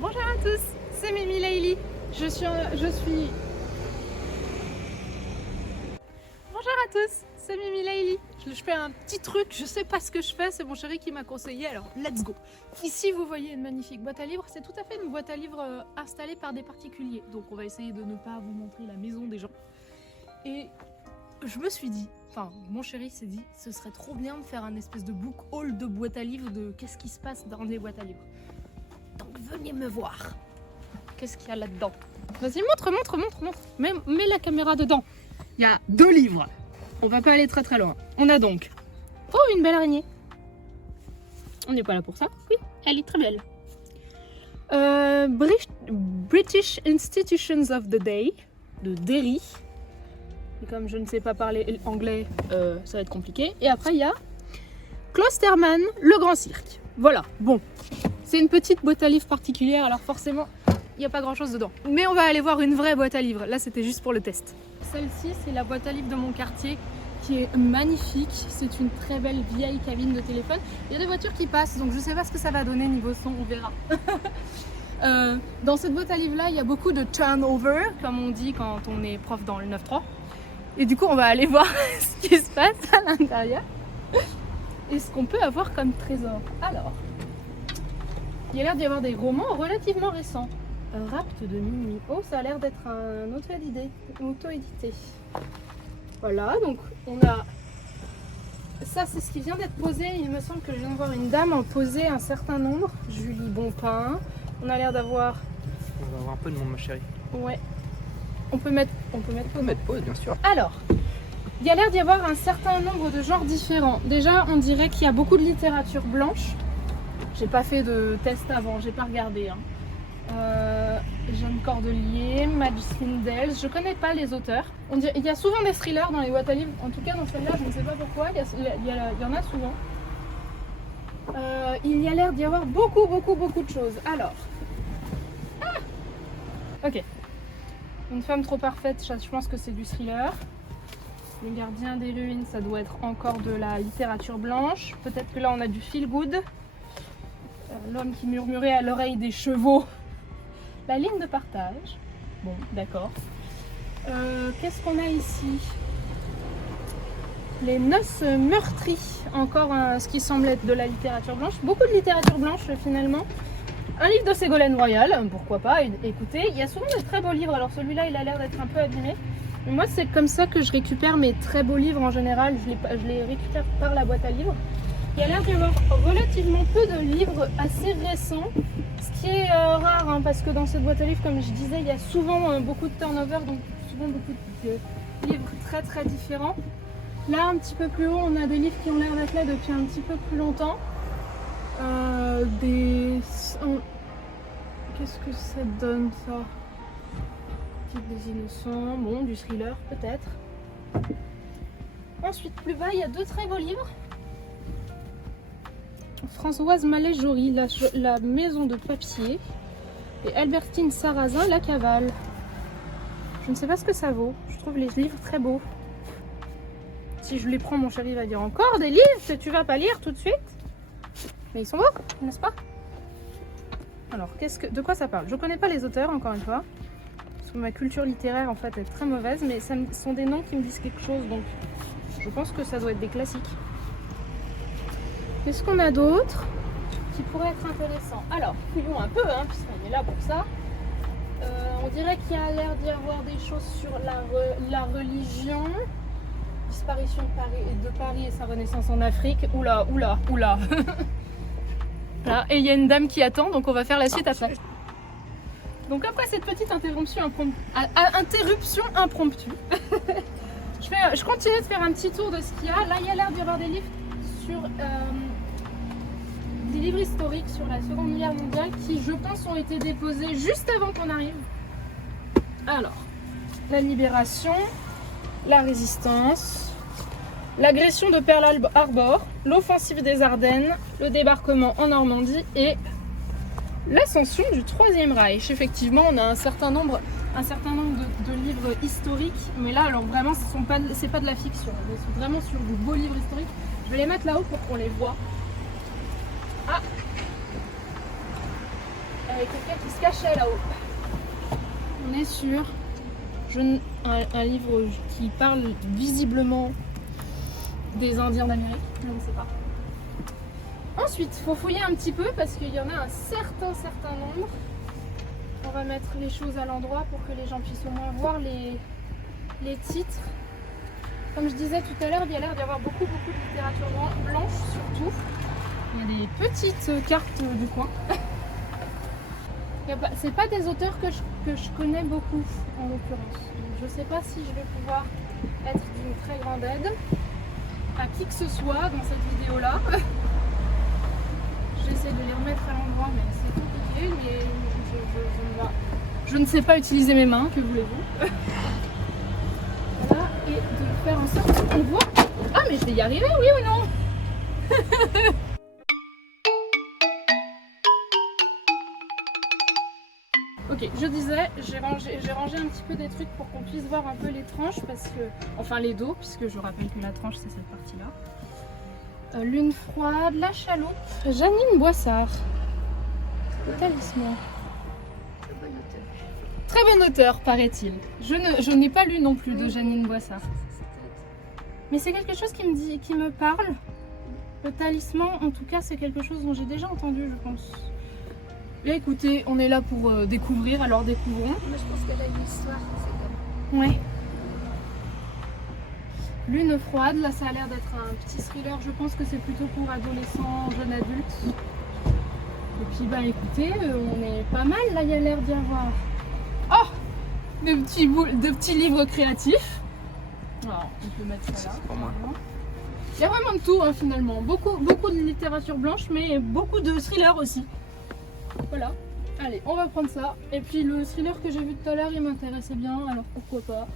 Bonjour à tous, c'est Mimi Laili. Je suis... Bonjour à tous, c'est Mimi Laili. Je fais un petit truc, je sais pas ce que je fais, c'est mon chéri qui m'a conseillé, alors let's go. Ici vous voyez une magnifique boîte à livres, c'est tout à fait une boîte à livres installée par des particuliers. Donc on va essayer de ne pas vous montrer la maison des gens. Et je me suis dit, enfin mon chéri s'est dit, ce serait trop bien de faire un espèce de book haul de boîte à livres, de qu'est-ce qui se passe dans les boîtes à livres. Donc venez me voir. Qu'est-ce qu'il y a là-dedans? Vas-y, montre. Mets la caméra dedans. Il y a 2 livres. On va pas aller très très loin. On a donc... Oh, une belle araignée. On n'est pas là pour ça. Oui, elle est très belle. British Institutions of the Day, de Derry. Et comme je ne sais pas parler anglais, ça va être compliqué. Et après, il y a Klosterman, le grand cirque. Voilà, bon. C'est une petite boîte à livres particulière, alors forcément, il n'y a pas grand chose dedans. Mais on va aller voir une vraie boîte à livres. Là, c'était juste pour le test. Celle-ci, c'est la boîte à livres de mon quartier qui est magnifique. C'est une très belle vieille cabine de téléphone. Il y a des voitures qui passent, donc je ne sais pas ce que ça va donner niveau son, on verra. Dans cette boîte à livres-là, il y a beaucoup de turnover, comme on dit quand on est prof dans le 9-3. Et du coup, on va aller voir ce qui se passe à l'intérieur et ce qu'on peut avoir comme trésor. Alors, il y a l'air d'y avoir des romans relativement récents. Rapt de Mimi. Oh, ça a l'air d'être un auto-édité. Voilà, donc on a... Ça, c'est ce qui vient d'être posé. Il me semble que je viens de voir une dame en poser un certain nombre. Julie Bonpin. On a l'air d'avoir... On va avoir un peu de monde, ma chérie. Ouais. On peut mettre pause, bien sûr. Alors, il y a l'air d'y avoir un certain nombre de genres différents. Déjà, on dirait qu'il y a beaucoup de littérature blanche. J'ai pas fait de test avant, j'ai pas regardé. Hein. Jeanne Cordelier, Madge Swindells, je connais pas les auteurs. Il y a souvent des thrillers dans les boîtes à livres, en tout cas dans celle-là, je ne sais pas pourquoi, il y en a souvent. Il y a l'air d'y avoir beaucoup de choses. Alors, ok. Une femme trop parfaite, je pense que c'est du thriller. Le gardien des ruines, ça doit être encore de la littérature blanche. Peut-être que là on a du feel good. L'homme qui murmurait à l'oreille des chevaux. La ligne de partage. Bon, d'accord. Qu'est-ce qu'on a ici? Les noces meurtries. Encore ce qui semble être de la littérature blanche. Beaucoup de littérature blanche finalement. Un livre de Ségolène Royal, pourquoi pas, écoutez. Il y a souvent de très beaux livres. Alors celui-là, il a l'air d'être un peu abîmé. Mais moi, c'est comme ça que je récupère mes très beaux livres en général. Je les récupère par la boîte à livres. Il y a l'air d'y avoir relativement peu de livres assez récents, ce qui est rare hein, parce que dans cette boîte à livres, comme je disais, il y a souvent beaucoup de turnover, donc souvent beaucoup de livres très différents. Là, un petit peu plus haut, on a des livres qui ont l'air d'être là depuis un petit peu plus longtemps. Qu'est-ce que ça donne ça? Type des innocents, bon, du thriller peut-être. Ensuite, plus bas, il y a 2 très beaux livres. Françoise Mallet-Jory, la maison de papier, et Albertine Sarrazin, La Cavale. Je ne sais pas ce que ça vaut, je trouve les livres très beaux. Si je les prends, mon chéri va dire encore des livres que tu vas pas lire tout de suite. Mais ils sont beaux, n'est-ce pas? Alors, de quoi ça parle? Je connais pas les auteurs, encore une fois, parce que ma culture littéraire en fait est très mauvaise, mais ce sont des noms qui me disent quelque chose, donc je pense que ça doit être des classiques. Qu'est-ce qu'on a d'autre qui pourrait être intéressant? Alors, fouillons un peu, hein, puisqu'on est là pour ça. On dirait qu'il y a l'air d'y avoir des choses sur la religion, disparition de Paris et sa renaissance en Afrique. Oula. Là, et il y a une dame qui attend, donc on va faire la suite après. Donc après cette petite interruption impromptue, je continue de faire un petit tour de ce qu'il y a. Là, il y a l'air d'y avoir des livres sur des livres historiques sur la Seconde Guerre mondiale qui, je pense, ont été déposés juste avant qu'on arrive. Alors, la libération, la résistance, l'agression de Pearl Harbor, l'offensive des Ardennes, le débarquement en Normandie et l'ascension du Troisième Reich. Effectivement, on a un certain nombre de livres historiques, mais là, alors vraiment, c'est pas de la fiction. Ils sont vraiment sur de beaux livres historiques. Je vais les mettre là-haut pour qu'on les voit. Ah, avait quelqu'un qui se cachait là-haut. On est sur un livre qui parle visiblement des Indiens d'Amérique, je ne sais pas. Ensuite, il faut fouiller un petit peu parce qu'il y en a un certain nombre. On va mettre les choses à l'endroit pour que les gens puissent au moins voir les titres. Comme je disais tout à l'heure, il y a l'air d'y avoir beaucoup de littérature blanche surtout. Il y a des petites cartes du coin. C'est pas des auteurs que je connais beaucoup en l'occurrence. Je ne sais pas si je vais pouvoir être d'une très grande aide à qui que ce soit dans cette vidéo là. J'essaie de les remettre à l'endroit mais c'est compliqué, mais je ne sais pas utiliser mes mains, que voulez-vous. Voilà, et de faire en sorte qu'on voit. Ah mais je vais y arriver, oui ou non? Ok, je disais, j'ai rangé un petit peu des trucs pour qu'on puisse voir un peu les tranches, parce que, enfin les dos, puisque je rappelle que la tranche c'est cette partie-là. Lune froide, la chaloupe, Janine Boissard, le talisman. Très bon auteur, paraît-il. Je n'ai pas lu non plus de Janine Boissard. Mais c'est quelque chose qui me parle. Le talisman, en tout cas, c'est quelque chose dont j'ai déjà entendu, je pense. Et écoutez, on est là pour découvrir, alors découvrons. Moi je pense qu'elle a une histoire, c'est comme... Ouais. Lune froide, là ça a l'air d'être un petit thriller, je pense que c'est plutôt pour adolescents, jeunes adultes. Et puis bah écoutez, on est pas mal, là il y a l'air d'y avoir... Oh, de petits livres créatifs. Alors, on peut mettre ça là. C'est pour moi. Il y a vraiment de tout hein, finalement, beaucoup de littérature blanche, mais beaucoup de thrillers aussi. Voilà, allez, on va prendre ça. Et puis le thriller que j'ai vu tout à l'heure, il m'intéressait bien, alors pourquoi pas.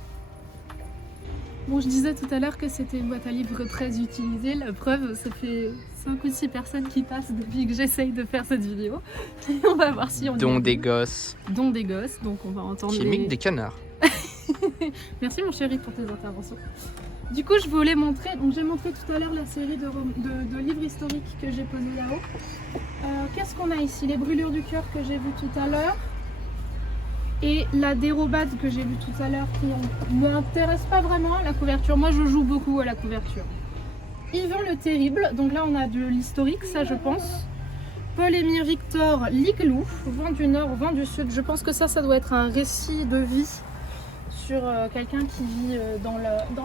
Bon, je disais tout à l'heure que c'était une boîte à livres très utilisée. La preuve, ça fait 5 ou 6 personnes qui passent depuis que j'essaye de faire cette vidéo. Et on va voir si on... Dont des gosses. Dont des gosses, donc on va entendre Qui imitent des canards. Merci mon chéri pour tes interventions. Du coup, je voulais montrer, donc j'ai montré tout à l'heure la série de livres historiques que j'ai posés là-haut. Qu'est-ce qu'on a ici? Les brûlures du cœur que j'ai vu tout à l'heure. Et la dérobade que j'ai vue tout à l'heure qui ne m'intéresse pas vraiment, la couverture. Moi, je joue beaucoup à la couverture. Yvan le Terrible, donc là on a de l'historique, ça je pense. Paul-Émile Victor Liglou, Vent du Nord, Vent du Sud. Je pense que ça doit être un récit de vie sur quelqu'un qui vit dans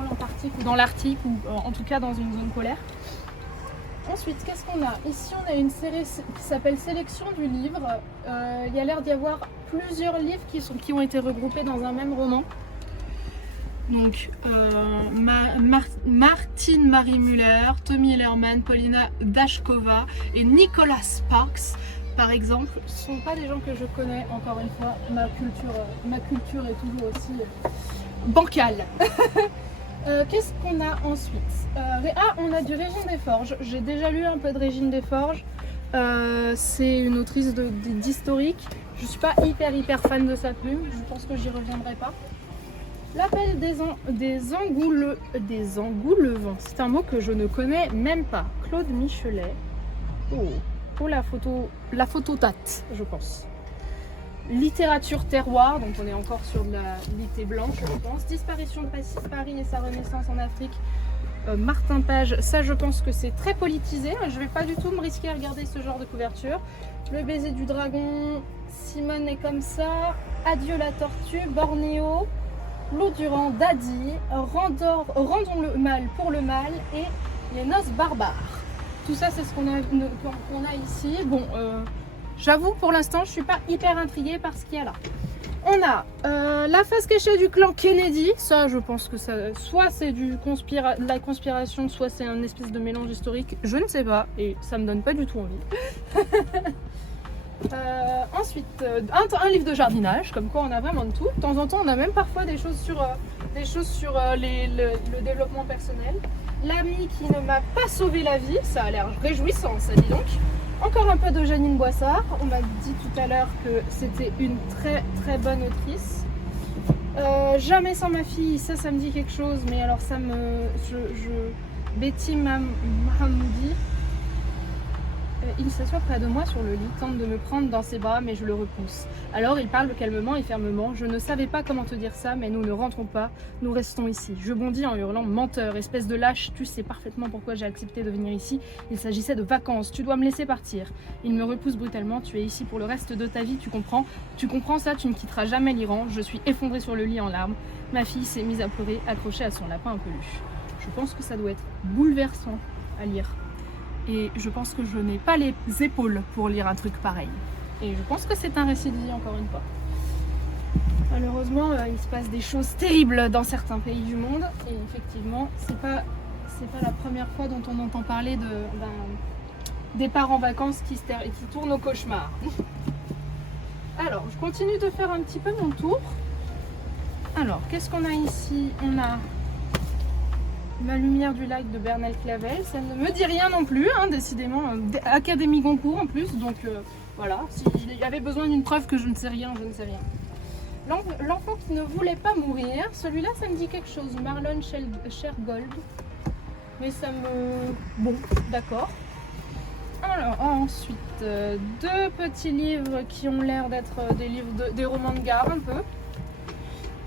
l'Antarctique ou dans l'Arctique ou en tout cas dans une zone polaire. Ensuite, qu'est-ce qu'on a? Ici, on a une série qui s'appelle Sélection du livre. Il y a l'air d'y avoir plusieurs livres qui ont été regroupés dans un même roman. Donc, Martine Marie Müller, Tommy Hillerman, Paulina Dashkova et Nicolas Sparks, par exemple, ne sont pas des gens que je connais, encore une fois. Ma culture est toujours aussi bancale. Qu'est-ce qu'on a ensuite? On a du Régine Desforges. J'ai déjà lu un peu de Régine Desforges. C'est une autrice d'historique. Je ne suis pas hyper fan de sa plume. Je pense que j'y reviendrai pas. L'appel des engoulevents. C'est un mot que je ne connais même pas. Claude Michelet. Oh la photo tâte, je pense. Littérature terroir, donc on est encore sur de la litté blanche, je pense. Disparition de Paris et sa renaissance en Afrique. Martin Page, ça je pense que c'est très politisé. Je vais pas du tout me risquer à regarder ce genre de couverture. Le baiser du dragon, Simone est comme ça. Adieu la tortue, Bornéo, Lou Durand, Daddy, Rendons le mal pour le mal et Les noces barbares. Tout ça c'est ce qu'on a ici. Bon, j'avoue pour l'instant je suis pas hyper intriguée par ce qu'il y a là. On a la face cachée du clan Kennedy. Ça je pense que ça, soit c'est de la conspiration, soit c'est un espèce de mélange historique. Je ne sais pas et ça me donne pas du tout envie. Ensuite, un livre de jardinage, comme quoi on a vraiment de tout. De temps en temps on a même parfois des choses sur, le développement personnel. L'ami qui ne m'a pas sauvé la vie, ça a l'air réjouissant ça, dis donc. Encore un peu de Janine Boissard. On m'a dit tout à l'heure que c'était une très bonne autrice. Jamais sans ma fille, ça me dit quelque chose, mais alors ça me... Betty Mahmoudi. Il s'assoit près de moi sur le lit, tente de me prendre dans ses bras, mais je le repousse. Alors il parle calmement et fermement. Je ne savais pas comment te dire ça, mais nous ne rentrons pas, nous restons ici. Je bondis en hurlant, menteur, espèce de lâche, tu sais parfaitement pourquoi j'ai accepté de venir ici. Il s'agissait de vacances, tu dois me laisser partir. Il me repousse brutalement, tu es ici pour le reste de ta vie, tu comprends? Tu comprends ça, tu ne quitteras jamais l'Iran. Je suis effondrée sur le lit en larmes. Ma fille s'est mise à pleurer, accrochée à son lapin en peluche. Je pense que ça doit être bouleversant à lire. Et je pense que je n'ai pas les épaules pour lire un truc pareil. Et je pense que c'est un récit de vie, encore une fois. Malheureusement, il se passe des choses terribles dans certains pays du monde. Et effectivement, c'est pas la première fois dont on entend parler d'un départ en vacances qui tourne au cauchemar. Alors, je continue de faire un petit peu mon tour. Alors, qu'est-ce qu'on a ici? On a Ma lumière du lac de Bernal Clavel, ça ne me dit rien non plus, hein, décidément, Académie Goncourt en plus, donc voilà, si j'avais besoin d'une preuve que je ne sais rien, je ne sais rien. L'enfant qui ne voulait pas mourir, celui-là ça me dit quelque chose, Marlon Shergold, mais ça me... bon, d'accord. Alors ensuite, deux petits livres qui ont l'air d'être des romans de gare un peu.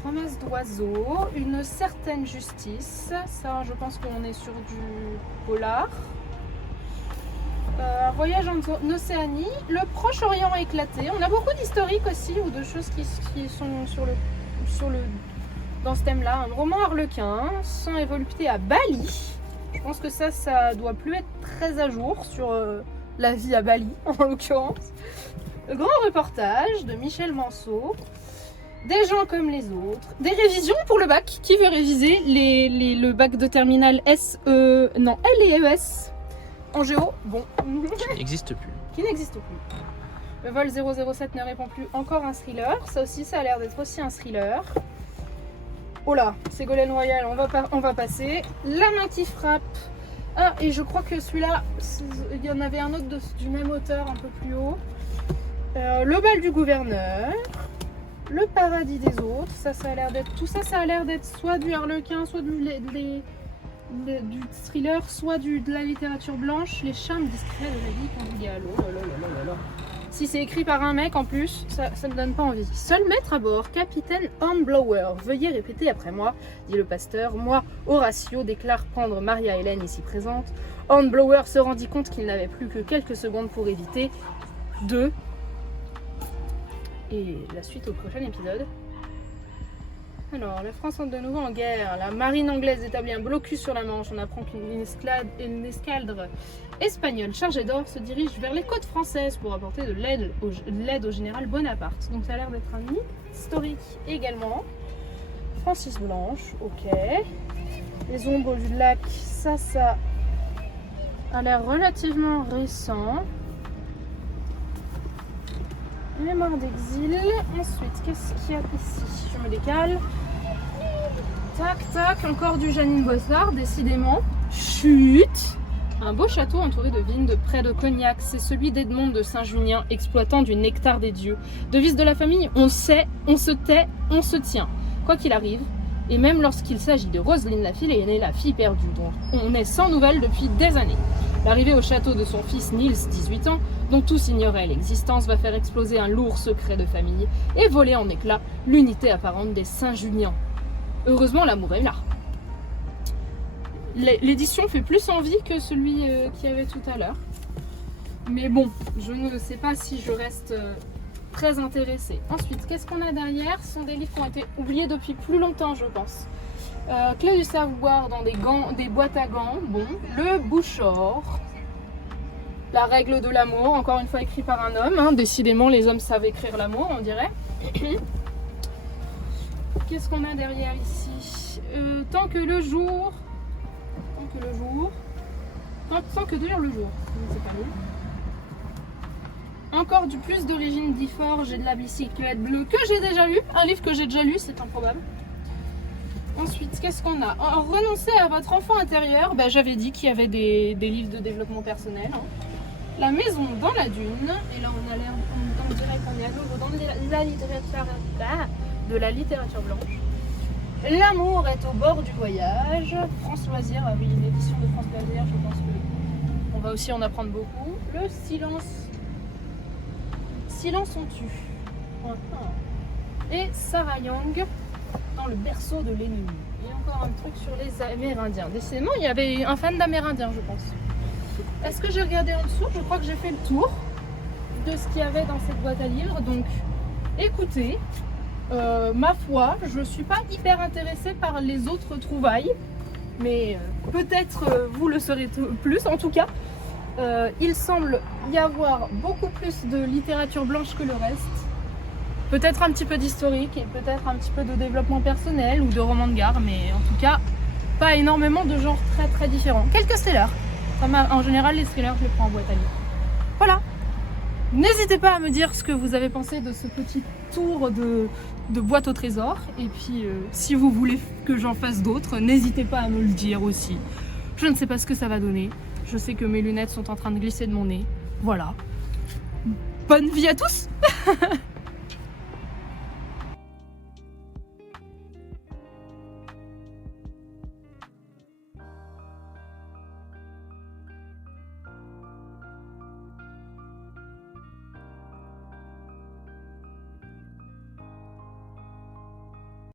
Promesse d'oiseau, une certaine justice, ça je pense qu'on est sur du polar. Un voyage en Océanie, le Proche-Orient éclaté. On a beaucoup d'historiques aussi ou de choses qui sont dans ce thème-là. Un roman harlequin, sang et volupté à Bali. Je pense que ça doit plus être très à jour sur la vie à Bali en l'occurrence. Le grand reportage de Michel Manceau. Des gens comme les autres, des révisions pour le bac. Qui veut réviser le bac de terminale L et ES en géo? Bon. Qui n'existe plus. Qui n'existe plus. Le vol 007 ne répond plus. Encore un thriller. Ça aussi, ça a l'air d'être aussi un thriller. Oh là, Ségolène Royal, on va passer. La main qui frappe. Ah, et je crois que celui-là, il y en avait un autre du même auteur un peu plus haut. Le bal du gouverneur. Le paradis des autres, ça a l'air d'être... Tout ça, ça a l'air d'être soit du harlequin, soit du thriller, soit de la littérature blanche. Les charmes discrets de la vie conjugale. Oh là là là là là. Si c'est écrit par un mec en plus, ça me donne pas envie. Seul maître à bord, capitaine Hornblower. Veuillez répéter après moi, dit le pasteur. Moi, Horatio, déclare prendre Maria Hélène ici présente. Hornblower se rendit compte qu'il n'avait plus que quelques secondes pour éviter de... Et la suite au prochain épisode. Alors, la France entre de nouveau en guerre. La marine anglaise établit un blocus sur la Manche. On apprend qu'une escadre espagnole chargée d'or se dirige vers les côtes françaises pour apporter de l'aide au général Bonaparte. Donc ça a l'air d'être un historique également. Francis Blanche, ok. Les ombres du lac, ça a l'air relativement récent. Mémoire d'exil. Ensuite, qu'est-ce qu'il y a ici? Je me décale. Tac, tac. Encore du Janine Bossard, décidément. Chut! Un beau château entouré de vignes de près de Cognac. C'est celui d'Edmond de Saint-Junien, exploitant du nectar des dieux. Devise de la famille, on sait, on se tait, on se tient. Quoi qu'il arrive, et même lorsqu'il s'agit de Roselyne la fille aînée, la fille perdue, dont on est sans nouvelles depuis des années. L'arrivée au château de son fils Niels, 18 ans, dont tous ignoraient l'existence, va faire exploser un lourd secret de famille et voler en éclats l'unité apparente des Saint-Juliens. Heureusement, l'amour est là. L'édition fait plus envie que celui qu'il y avait tout à l'heure. Mais bon, je ne sais pas si je reste très intéressée. Ensuite, qu'est-ce qu'on a derrière? Ce sont des livres qui ont été oubliés depuis plus longtemps, je pense. Clé du savoir dans des boîtes à gants. Bon, le Bouchard. La règle de l'amour, encore une fois écrit par un homme. Hein. Décidément, les hommes savent écrire l'amour, on dirait. Qu'est-ce qu'on a derrière ici? Tant que le jour. Tant que dure le jour. C'est pas nul. Encore du plus d'origine d'Ifor, j'ai de la bicyclette bleue que j'ai déjà lu. Un livre que j'ai déjà lu, c'est improbable. Ensuite, qu'est-ce qu'on a? Renoncer à votre enfant intérieur. Ben, j'avais dit qu'il y avait des livres de développement personnel. Hein. La maison dans la dune. Et là, on dirait qu'on est à nouveau dans la littérature blanche. L'amour est au bord du voyage. France Loisirs, oui, une édition de France Loisirs, je pense on va aussi en apprendre beaucoup. Le silence. Silence on tue. Et Sarah Young dans le berceau de l'ennemi. Et encore un truc sur les Amérindiens. Décidément, il y avait un fan d'Amérindiens, je pense. Est-ce que j'ai regardé en dessous? Je crois que j'ai fait le tour de ce qu'il y avait dans cette boîte à livres. Donc, écoutez, ma foi, je ne suis pas hyper intéressée par les autres trouvailles. Mais peut-être vous le serez plus. En tout cas, il semble y avoir beaucoup plus de littérature blanche que le reste. Peut-être un petit peu d'historique et peut-être un petit peu de développement personnel ou de romans de gare, mais en tout cas, pas énormément de genres très très différents. Quelques thrillers. En général, les thrillers, je les prends en boîte à livres. Voilà. N'hésitez pas à me dire ce que vous avez pensé de ce petit tour de boîte au trésor. Et puis, si vous voulez que j'en fasse d'autres, n'hésitez pas à me le dire aussi. Je ne sais pas ce que ça va donner. Je sais que mes lunettes sont en train de glisser de mon nez. Voilà. Bonne vie à tous.